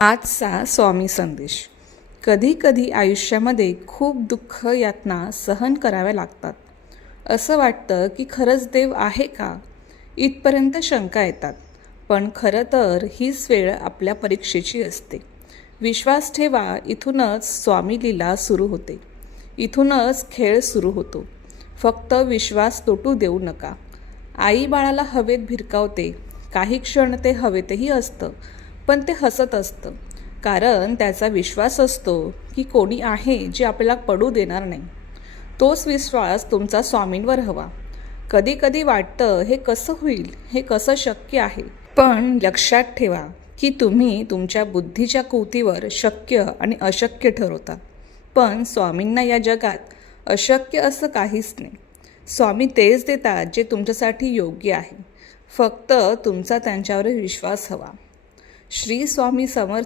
आजचा स्वामी संदेश. कधी कधी आयुष्यामध्ये खूप दुःख यातना सहन कराव्या लागतात. असं वाटतं की खरंच देव आहे का, इथपर्यंत शंका येतात. पण खरं तर हीच वेळ आपल्या परीक्षेची असते. विश्वास ठेवा, इथूनच स्वामी लीला सुरू होते. इथूनच खेळ सुरू होतो. फक्त विश्वास तुटू देऊ नका. आई बाळाला हवेत भिरकावते. काही क्षण ते हवेतही असतं, पण ते हसत असतं. कारण त्याचा विश्वास असतो की कोणी आहे जे आपल्याला पडू देणार नाही. तोच विश्वास तुमचा स्वामींवर हवा. कधी कधी वाटतं हे कसं होईल, हे कसं शक्य आहे. पण लक्षात ठेवा की तुम्ही तुमच्या बुद्धीच्या कुवतीवर शक्य आणि अशक्य ठरवता. पण स्वामींना या जगात अशक्य असं काहीच नाही. स्वामी तेच देतात जे तुमच्यासाठी योग्य आहे. फक्त तुमचा त्यांच्यावर विश्वास हवा. श्री स्वामी समर्थ.